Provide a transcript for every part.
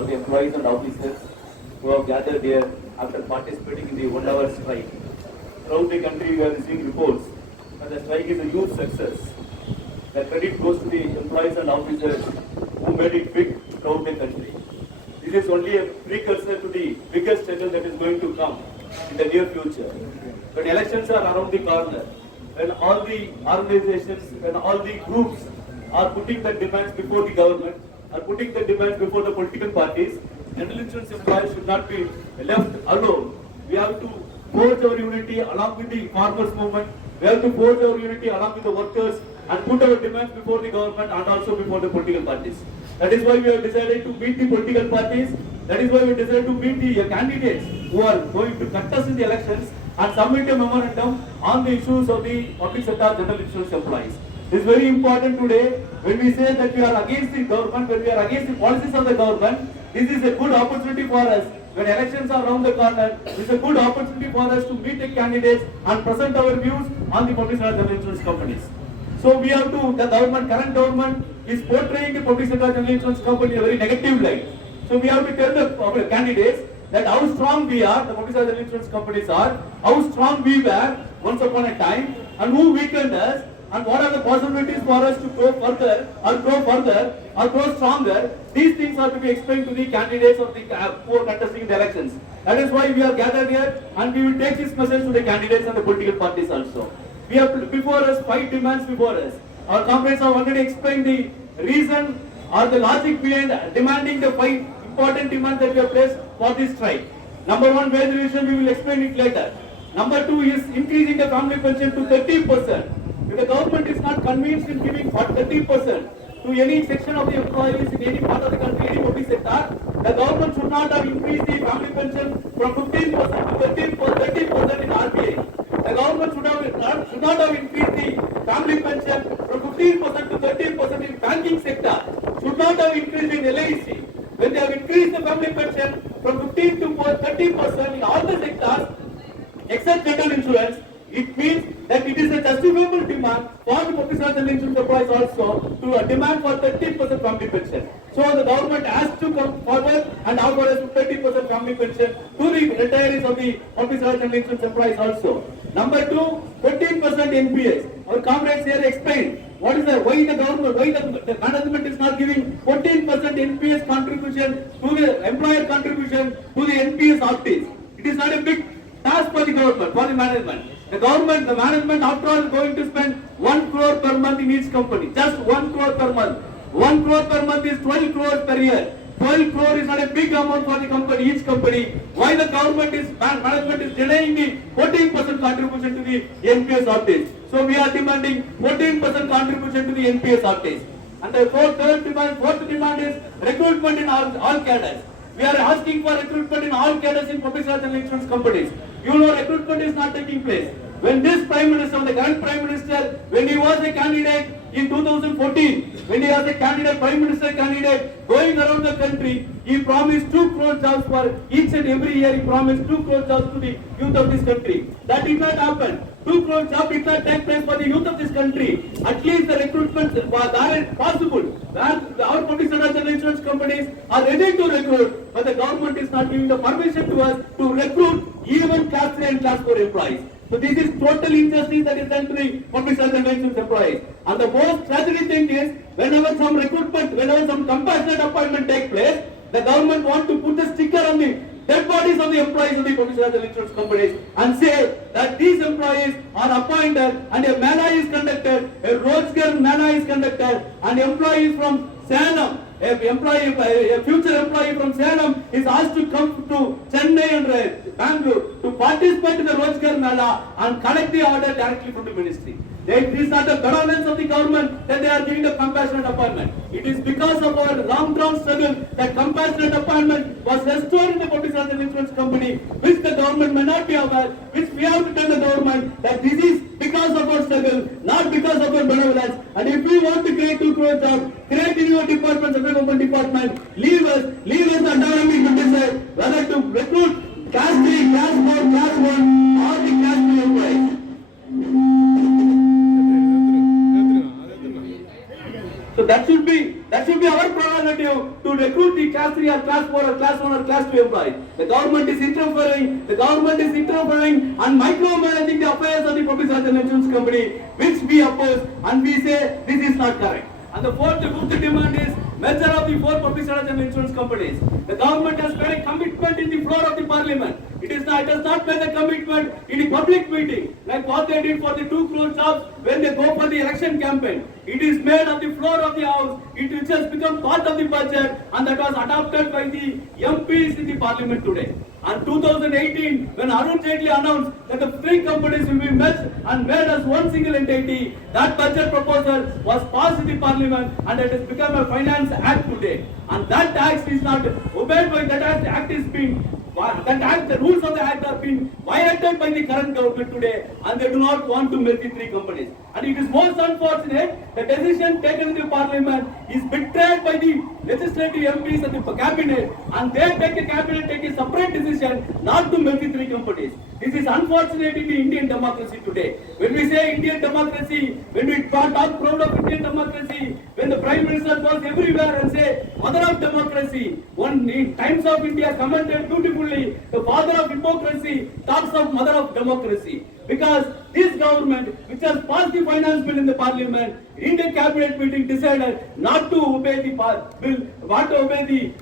all the employees and officers who have gathered here after participating in the 1 hour strike. Throughout the country, we are receiving reports that the strike is a huge success. The credit goes to the employees and officers who made it big throughout the country. This is only a precursor to the biggest struggle that is going to come in the near future. When elections are around the corner, when all the organizations, when all the groups are putting the demands before the government, are putting the demands before the political parties, general insurance employees should not be left alone. We have to forge our unity along with the farmers movement. We have to forge our unity along with the workers and put our demands before the government and also before the political parties. That is why we have decided to meet the political parties. That is why we decided to meet the candidates who are going to contest in the elections and submit a memorandum on the issues of the public sector general insurance employees. This is very important today when we say that we are against the government, when we are against the policies of the government. This is a good opportunity for us. When elections are around the corner, this is a good opportunity for us to meet the candidates and present our views on the public sector general insurance companies. So we have to, the government, current government is portraying the public sector general insurance company in a very negative light. So we have to tell the candidates that how strong we are, the public sector general insurance companies are, how strong we were once upon a time, and who weakened us, and what are the possibilities for us to go further, or grow stronger. These things are to be explained to the candidates of the who are contesting the elections. That is why we are gathered here, and we will take this message to the candidates and the political parties also. We have before us 5 demands before us. Our comrades have already explained the reason or the logic behind demanding the 5 important demands that we have placed for this strike. Number 1, wage revision, we will explain it later. Number 2 is increasing the family pension to 30%. If the government is not convinced in giving 30% to any section of the employees in any part of the country, any public sector, the government should not have increased the family pension from 15% to 30% in RBI. The government should not have increased the family pension from 15% to 30% in banking sector. Should not have increased in LIC. When they have increased the family pension from 15 to 30% in all the sectors, except general insurance, it means that it is a justifiable demand for the public sector general insurance employees also to demand for 30% family pension. So the government has to come forward and offer us 30% family pension to the retirees of the public sector general insurance employees also. Number 2, 14% NPS. Our comrades here explained what is why the government, why the management is not giving 14% NPS contribution to the employer contribution to the NPS optees. It is not a big task for the government, for the management. The management after all is going to spend 1 crore per month in each company. Just 1 crore per month. 1 crore per month is 12 crores per year. 12 crore is not a big amount for the company, each company. Why the management is denying the 14% contribution to the NPS optees? So we are demanding 14% contribution to the NPS optees. And the fourth demand is recruitment in all cadres. We are asking for recruitment in all cadres in public sector general insurance companies. You know, recruitment is not taking place. When this Prime Minister, the current Prime Minister, when he was a candidate in 2014, when he was a Prime Minister candidate, going around the country, he promised 2 crore jobs for each and every year. He promised 2 crore jobs to the youth of this country. That did not happen. 2 crore jobs did not take place for the youth of this country. At least the recruitment was possible. Our public sector general insurance companies are ready to recruit, but the government is not giving the permission to us to recruit even class 3 and class 4 employees. So this is total injustice that is done to the public sector general insurance employees. And the most tragic thing is, whenever some recruitment, whenever some compassionate appointment takes place, the government wants to put a sticker on the dead bodies of the employees of the public sector general insurance companies and say that these employees are appointed and a mela is conducted, a Rozgar mela is conducted, and employees from Salem, a future employee from Salem is asked to come to Chennai and Bangalore to participate in the Rozgar Mela and collect the order directly from the ministry. These are the benevolence of the government that they are giving the compassionate appointment. It is because of our long-term struggle that compassionate appointment was restored in the public sector insurance company, which the government may not be aware, which we have to tell the government that this is because of our struggle, not because of our benevolence. And if we want to create 2 crore jobs, create in your department, central government department, leave us the autonomy to decide whether to recruit class 3, class 4, class 1 or the class 2 employees. So that should be our prerogative to recruit the class 3 or class 4 or class 1 or class 2 employees. The government is interfering. The government is interfering and micromanaging the affairs of the public sector insurance company, which we oppose and we say this is not correct. And the fifth demand is merger of the four public sector insurance companies. The government has made a commitment in the floor of the parliament. It has not made a commitment in the public meeting, like what they did for the 2 crore jobs when they go for the election campaign. It is made on the floor of the house, which has become part of the budget, and that was adopted by the MPs in the parliament today. And 2018, when Arun Jaitley announced that the 3 companies will be merged and made as one single entity, that budget proposal was passed in the parliament and it has become a finance act today. And that act is not obeyed by that act is being the rules of the act are being violated by the current government today, and they do not want to merge the 3 companies. And it is most unfortunate the decision taken in the parliament is betrayed by the legislative MPs and the cabinet, and they take a separate decision not to merge the 3 companies. This is unfortunate in the Indian democracy today. When we say Indian democracy, when we talk proud of Indian democracy, when the Prime Minister goes everywhere and say mother of democracy, one in Times of India commented beautifully, the father of hypocrisy talks of mother of democracy. Because this government, which has passed the finance bill in the parliament, in the cabinet meeting decided not to obey the bill, want to obey the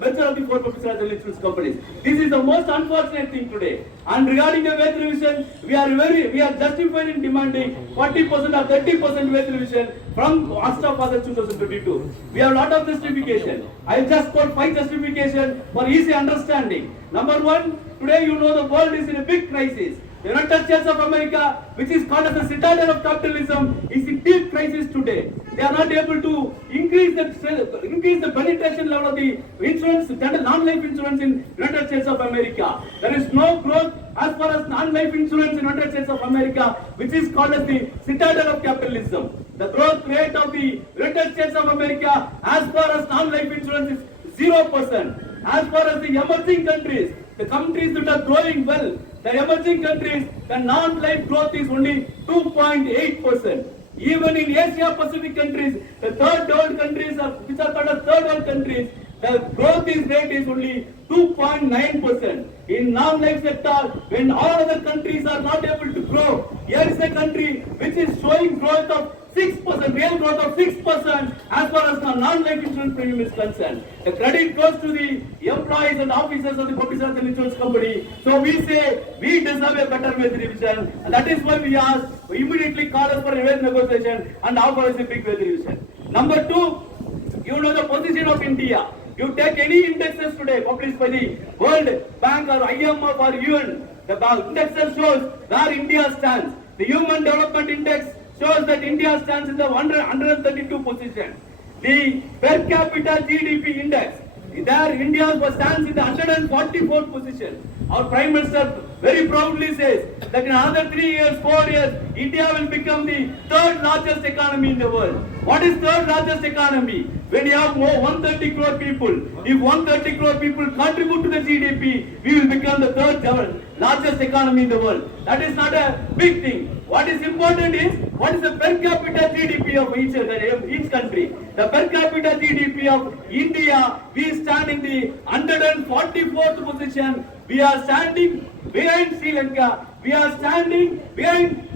merger of the four public sector insurance companies. This is the most unfortunate thing today. And regarding the wage revision, we are justified in demanding 40% or 30% wage revision from 1st of August 2022. We have a lot of justification. I will just quote 5 justification for easy understanding. Number 1, today you know the world is in a big crisis. The United States of America, which is called as the citadel of capitalism, is in deep crisis today. They are not able to increase the penetration level of the insurance, non-life insurance in United States of America. There is no growth as far as non-life insurance in United States of America, which is called as the citadel of capitalism. The growth rate of the United States of America as far as non-life insurance is 0%. As far as the emerging countries, the countries that are growing well, the emerging countries, the non-life growth is only 2.8%. Even in Asia Pacific countries, the third world countries, which are called as third world countries, the growth rate is only 2.9%. In non-life sector, when all other countries are not able to grow, here is a country which is showing growth of 6%, real growth of 6% as far as the non-life insurance premium is concerned. The credit goes to the employees and officers of the public sector insurance company. So we say we deserve a better wage revision, and that is why we immediately call us for a wage negotiation and offer us a big wage revision. Number 2, you know the position of India. You take any indexes today published by the World Bank or IMF or UN, the indexes shows where India stands. The Human Development Index shows that India stands in the 132 position. The per capita GDP index, there India stands in the 144th position. Our Prime Minister very proudly says that in another 3 years, 4 years, India will become the 3rd largest economy in the world. What is 3rd largest economy? When you have more 130 crore people, if 130 crore people contribute to the GDP, we will become the 3rd largest economy in the world. That is not a big thing. What is important is, what is the per capita GDP of each country? The per capita GDP of India, we stand in the 144th position. We are standing behind Sri Lanka. We are standing behind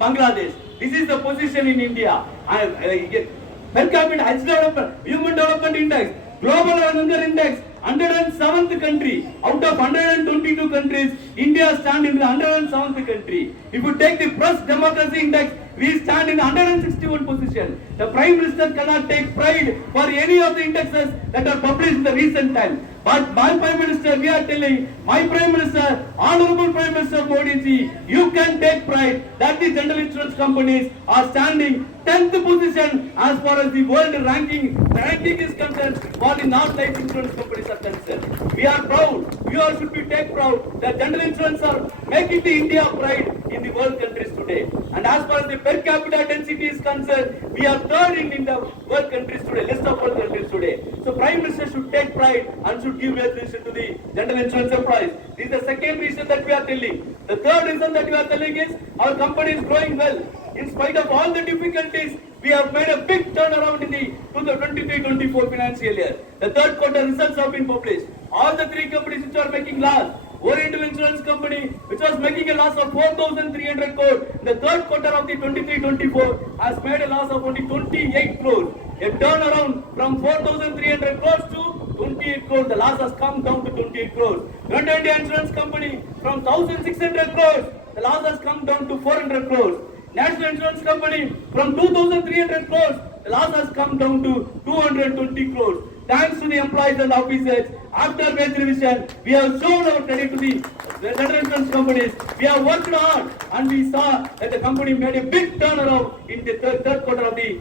Bangladesh. This is the position in India. Per capita Human Development Index, Global Hunger Index, 107th country. Out of 122 countries, India stands in the 107th country. If you take the Press Democracy Index, we stand in the 161 position. The Prime Minister cannot take pride for any of the indexes that are published in the recent time. But my Prime Minister, we are telling, my Prime Minister, Honorable Prime Minister Modi ji, you can take pride that the general insurance companies are standing 10th position as far as the world ranking is concerned for the non-life insurance companies are concerned. We are proud, you all should be take proud that general insurance are making the India pride in the world countries today. And as far as the per capita density is concerned, we are 3rd in the world countries today, list of world countries today. So Prime Minister should take pride and should give recognition to the general insurance employees. This is the second reason that we are telling. The third reason that we are telling is our company is growing well. in spite of all the difficulties, we have made a big turnaround in the 2023-24 financial year. The third quarter results have been published. All the three companies which are making loss, Oriental Insurance Company, which was making a loss of 4,300 crore, in the third quarter of the 23-24 has made a loss of only 28 crores. A turnaround from 4,300 crores to 28 crores. The loss has come down to 28 crores. India Insurance Company from 1,600 crores, the loss has come down to 400 crores. National Insurance Company from 2,300 crores, the loss has come down to 220 crores. Thanks to the employees and officers, after wage revision, we have shown our credit to the general insurance companies. We have worked hard and we saw that the company made a big turnaround in the third quarter of the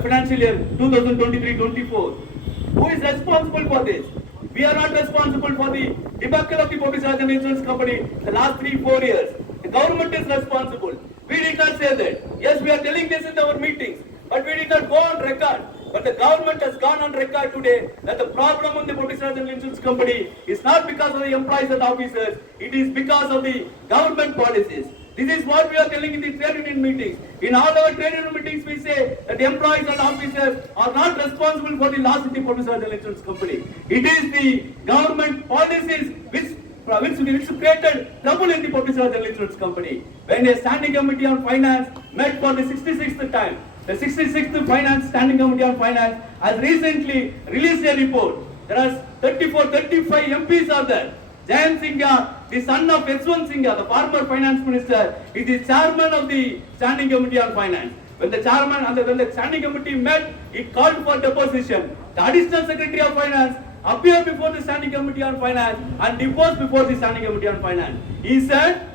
financial year 2023-24. Who is responsible for this? We are not responsible for the debacle of the public sector insurance company the last 3-4 years. The government is responsible. We did not say that. Yes, we are telling this in our meetings, but we did not go on record. But the government has gone on record today that the problem in the public sector insurance company is not because of the employees and officers, it is because of the government policies. This is what we are telling in the trade union meetings. In all our trade union meetings, we say that the employees and officers are not responsible for the loss in the public sector insurance company. It is the government policies which created trouble in the public sector insurance company. When a standing committee on finance met for the 66th time, the 66th Finance Standing Committee on Finance has recently released a report. There are 35 MPs are there. Jayant Singha, the son of S1 Singha, the former finance minister, is the chairman of the Standing Committee on Finance. When the chairman and when the Standing Committee met, it called for deposition. The Additional Secretary of Finance appeared before the Standing Committee on Finance and deposed before the Standing Committee on Finance. He said,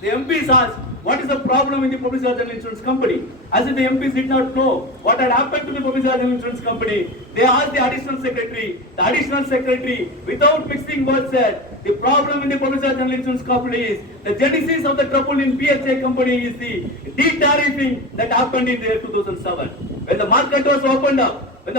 the MPs asked, what is the problem in the public sector insurance company? As if the MPs did not know what had happened to the public sector insurance company, they asked the additional secretary. The additional secretary, without mixing words, said the problem in the public sector insurance company is the genesis of the trouble in PHA company is the de-tariffing that happened in the year 2007. When the market was opened up, the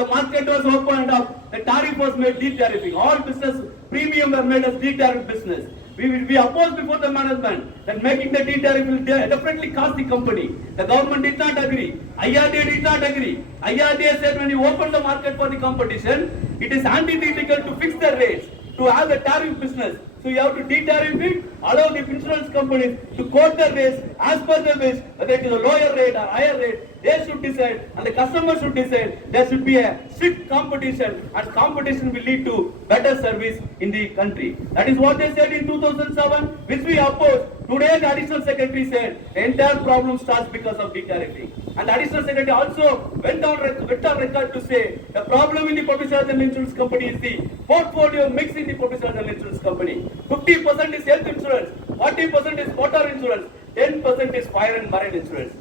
tariff was made de-tariffing. All business premium were made as de-tariff business. We opposed before the management that making the de-tariff will definitely cost the company. The government did not agree. IRDA did not agree. IRDA said when you open the market for the competition, it is antithetical to fix the rates, to have the tariff business. So you have to de-tariff it, allow the insurance companies to quote the rates as per the wish, whether it is a lower rate or higher rate. They should decide and the customer should decide. There should be a strict competition and competition will lead to better service in the country. That is what they said in 2007, which we opposed. Today the additional secretary said the entire problem starts because of de-tariffing. And the additional secretary also went on record to say the problem in the public sector insurance company is the portfolio mix in the public sector insurance company. 50% is health insurance, 40% is motor insurance, 10% is fire and marine insurance.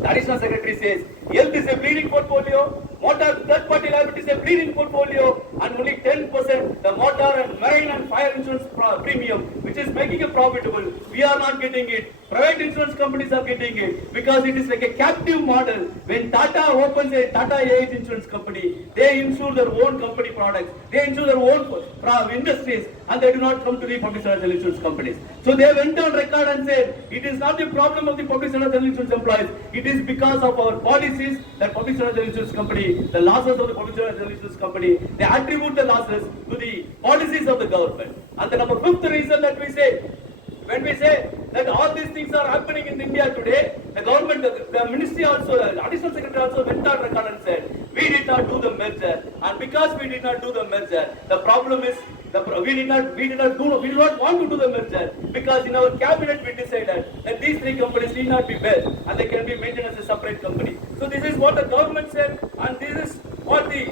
The additional secretary says health is a bleeding portfolio, motor third party liability is a bleeding portfolio, and only 10% the motor and marine and fire insurance premium, which is making it profitable. We are not getting it. Private insurance companies are getting it because it is like a captive model. When Tata opens a Tata AH insurance company, they insure their own company products, they insure their own industries, and they do not come to the public sector insurance companies. So they went on record and said it is not the problem of the public sector insurance employees, it is because of our policies that public sector insurance company, the losses of the public sector insurance company, they attribute the losses to the policies of the government. And the number fifth reason that we say, when we say that all these things are happening in India today, the government, the ministry also, the additional secretary also went on record and said, we did not do the merger, and because we did not do the merger, the problem is we do not want to do the merger because in our cabinet we decided that these three companies need not be merged and they can be maintained as a separate company. So this is what the government said, and this is what the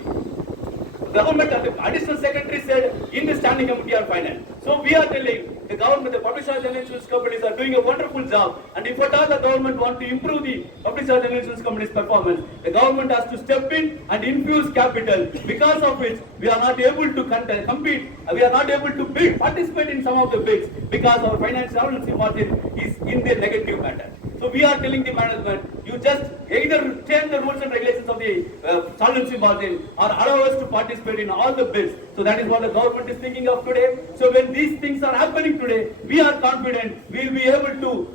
government and the additional secretary said in the Standing Committee on Finance. So we are telling the government, the public sector insurance companies are doing a wonderful job, and if at all the government wants to improve the public sector insurance companies' performance, the government has to step in and infuse capital, because of which we are not able to compete, we are not able to participate in some of the bids because our financial solvency margin is in the negative matter. So we are telling the management, you just either change the rules and regulations of the solvency margin or allow us to participate in all the bids. So that is what the government is thinking of today. So when these things are happening today, we are confident we will be able to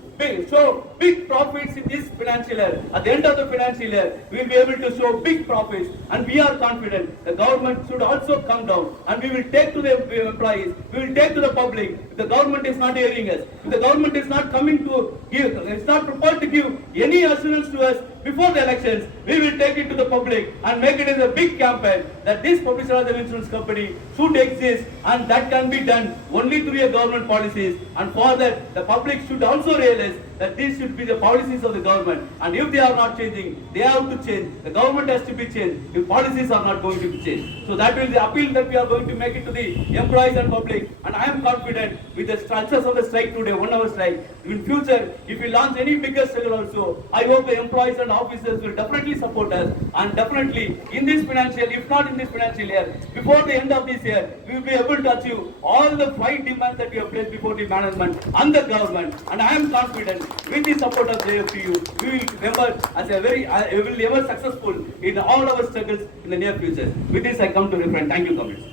show big profits in this financial financial year, at the end of the financial year, we will be able to show big profits, and we are confident the government should also come down, and we will take to the employees, we will take to the public. If the government is not hearing us, if the government is not coming to give, it's not prepared to give any assurance to us before the elections, we will take it to the public and make it as a big campaign that this public sector insurance company should exist, and that can be done only through a government policies. And for that, the public should also realize that these should be the policies of the government, and if they are not changing, they have to change. The government has to be changed if policies are not going to be changed. So that will be the appeal that we are going to make it to the employees and public. And I am confident with the success of the strike today, 1 hour strike, in future, if we launch any bigger struggle also, I hope the employees and officers will definitely support us, and definitely in this financial, if not in this financial year, before the end of this year, we will be able to achieve all the 5 demands that we have placed before the management and the government. And I am confident with the support of JFTU, we will remember as a very, we will be ever successful in all our struggles in the near future. With this, I come to reference. Thank you, comrades.